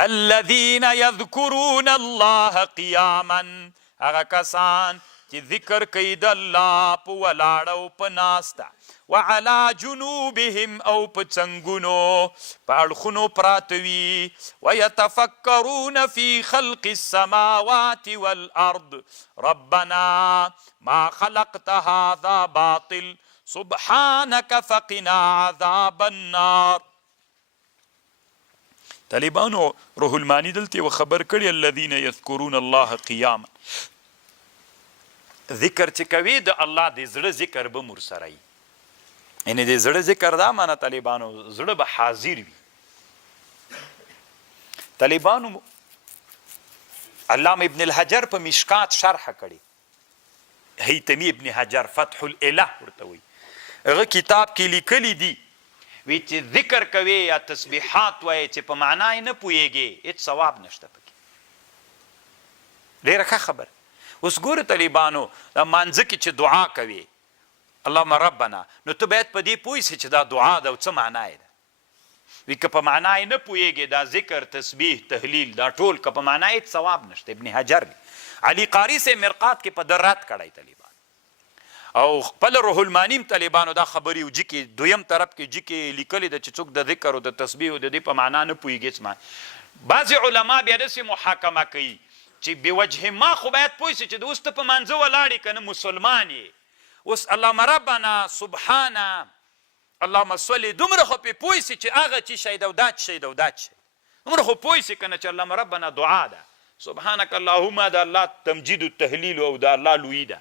الذين يذكرون الله قياما، هغه کسان چې ذکر کوي د الله په ولاړ او په ناسته، وعلى جنوبهم او په څنګونو په اړخونو پراته وي، ويتفکرون في خلق السماوات والارض ربنا ما خلقت هذا باطل سبحانك فقنا عذاب النار. طالبانو روح المانی دلته و خبر کړي الذين يذكرون الله قياما، ذکر چې کوي د الله د زړه ذکر به مور سره وي، یعنی د زړه ذکر دا معنی طالبانو زړه به حاضر وي. طالبانو علامه ابن الحجر په مشکات شرح کړي، هیتمی ابن حجر فتح الاله ورته وي، هغه کتاب کې لیکلی دي وی چې ذکر کوي یا تسبیحات وایي چې په معنا یې نه پوهېږي هېڅ ثواب نشته پکې. ډېره ښه خبره. اوس ګوره طالبانو دا مانځه کې چې دعا کوي اللهم ربنا، نو ته باید په دې پوه سې چې دا دعا ده او څه معنا یې ده. وی که په معنا یې نه پوهېږي دا ذکر تسبیح تحلیل دا ټول که په معنا یې ثواب نشته. ابن حجر علي قاري سے مرقات کې په در رد کړی طالبان، او خپل روح المانیم طالبانو دا خبرې وجي کې دویم طرف کې جي کې لیکلي ده چې څوک د ذکر او د تسبیح او د دې په معنا نه پوهېږي. بعضې علما بیا داسې محاکمه کوي چې بوجه ما خو باید پوه سي چې د اوس ته په مانځه ولاړې که نه مسلمان یې، اوس اللهم ربنا سبحانه اللهم صل دومره خو پې پوه سي چې هغه چې شی ده او دا چې شی ده او دا چې شی دومره خو پوه سي که نه چې اللهم ربنا دعا ده، سبحانک اللهم د الله تمجید و تحلیل او د الله لویي ده،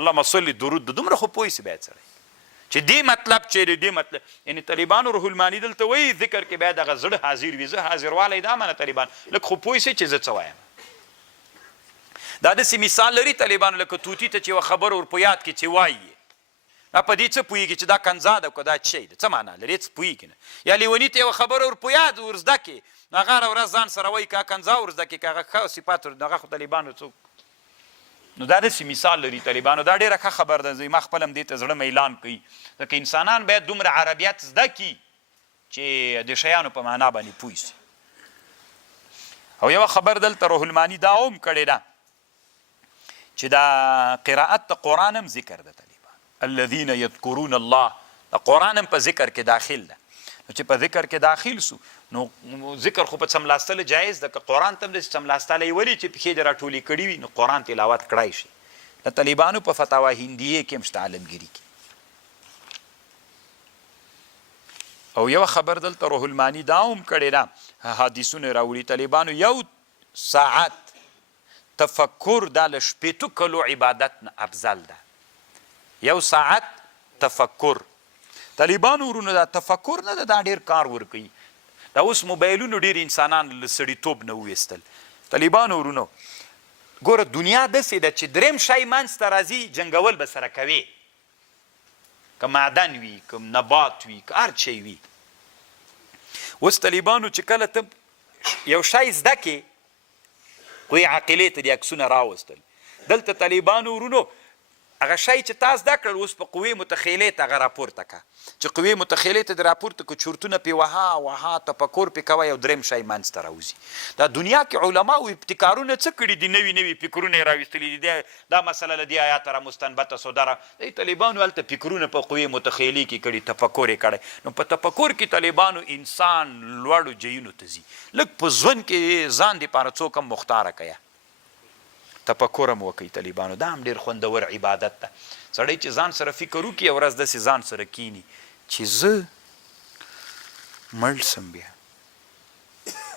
اللهم صل درود ده، دومره خو پوه سي باید سړی چې دې مطلب چیرې دې مطلب. یعنی طالبانو روح المانی دلته وایي ذکر کې باید هغه زړه حاضر وي. زه حاضروالی دا منه طالبان لږ خو پوه سي چې زه څه وایم. دا داسې مثال لري طالبانو لکه توتي ته چې یوه خبره ور په یاد کې چې وایي په دې څه پوهېږي چې دا کنځا ده که دا څه شی ده، څه معنا لري هېڅ پوهېږي نه. یا لیوني ته یوه خبره ور په یاد ور زده کړي نو هغه هره ورځ ځان سره وایي که کنځا ور زده کړي که هغه ښه صفات هغه خو طالبانو څوک. نو دا داسې مثال لري طالبانو. دا ډېره ښه خبر ده. ما خپل هم دې ته زړه میلان کوي ځکه انسانان باید دومره عربیت زده کړي چې د شیانو په معنا باندې پوه سي. او یوه خبر دلته روح المانی دا هم کړې ده چې دا قرائت د قرآن هم ذکر ده طالبان. الذین یذکرون الله د قرآن هم په ذکر کې داخل ده. نو چې په ذکر کې داخل سو نو ذکر خو په څملاستل جایز ده، که قرآن ته هم داسې څملاستلی ولي چې پښې دې راټولې کړي وي نو قرآن تلاوت کړی شي. د طالبانو په فتاوا هندیه کې هم شته عالمګیري کې. او یوه خبر دلته روح المانی دا هم کړې ده، حدیثونه راوړي طالبانو یو ساعت تفکر دا له شپېتو کلو عبادت نه افضل ده. یو ساعت تفکر طالبانو ورونو دا تفکر نه ده، دا ډېر کار ورکوي. دا اوس موبایلونو ډېر انسانان له سړیتوب نه وویستل. طالبانو ورونو ګوره دنیا داسې ده چې درېیم شی منځته راځي جنګول به سره کوې، که معدن وي که نبات وي که هر شی وي. اوس طالبانو چې کله ته یو شی زده کې قوی عقلې ته دې عکسونه راوستل، دلته طالبانو ورونو هغه شی چې تا زده کړل اوس په قوې متخیلې ته هغه راپورته که چې قوې متخیلې ته دې راپورته که چورتونه پې وها تفکر پې کوه یو درېیم شی منځته راوځي. دا دنیا کې علماو ابتکارونه څه کړي دي، نوي نوي فکرونه یې راویستلي دي. دا مسله له دې آیاته را مستنبته سو دا طالبانو هلته فکرونه په قوې متخیلې کې کړي، تفکر یې کړی. نو په تفکر کې طالبانو انسان لوړو جیونو ته ځي. لږ په ژوند کې ځان دپاره څوک هم مختاره کیه، تفکر هم وکوي طالبانو. دا هم ډېر خوندور عبادت ده. سړی چې ځان سره فکر وکړي یو ورځ داسې ځان سره کیني چې زه مړ سم، بیا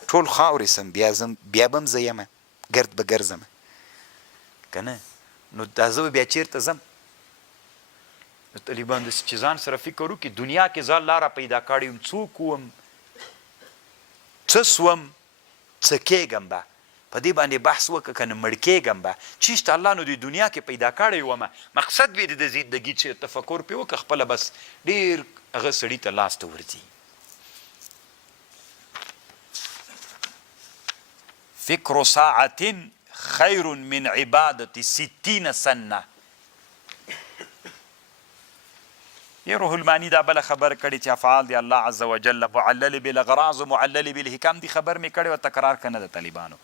ټول خاورې سم، بیا به هم زه یمه ګرد به ګرځم که نه، نو دا زه به بیا چېرته ځم. نو طالبان داسې چې ځان سره فکر وکړي دنیا کې ځان لاره پیدا کړې یم، څوک وم، څه سوم، څه کېږم به، په دې باندې بحث وکړه که نه مړ کېږم به، چېشته الله نو د دنیا کې پیدا کړی ومه، مقصد وي د زندګي چې تفکر پرې وکړه خپله بس ډېر هغه سړي ته لاس ته ورځي. فکر ساعة خیر من عبادة 60 سنة. یې روح المانی دا بله خبر کړي چې افعال دی الله عز وجل معلل بالاغراض و معلل بالحکام دی خبر مې کړی و تکرار که نه د طالبانو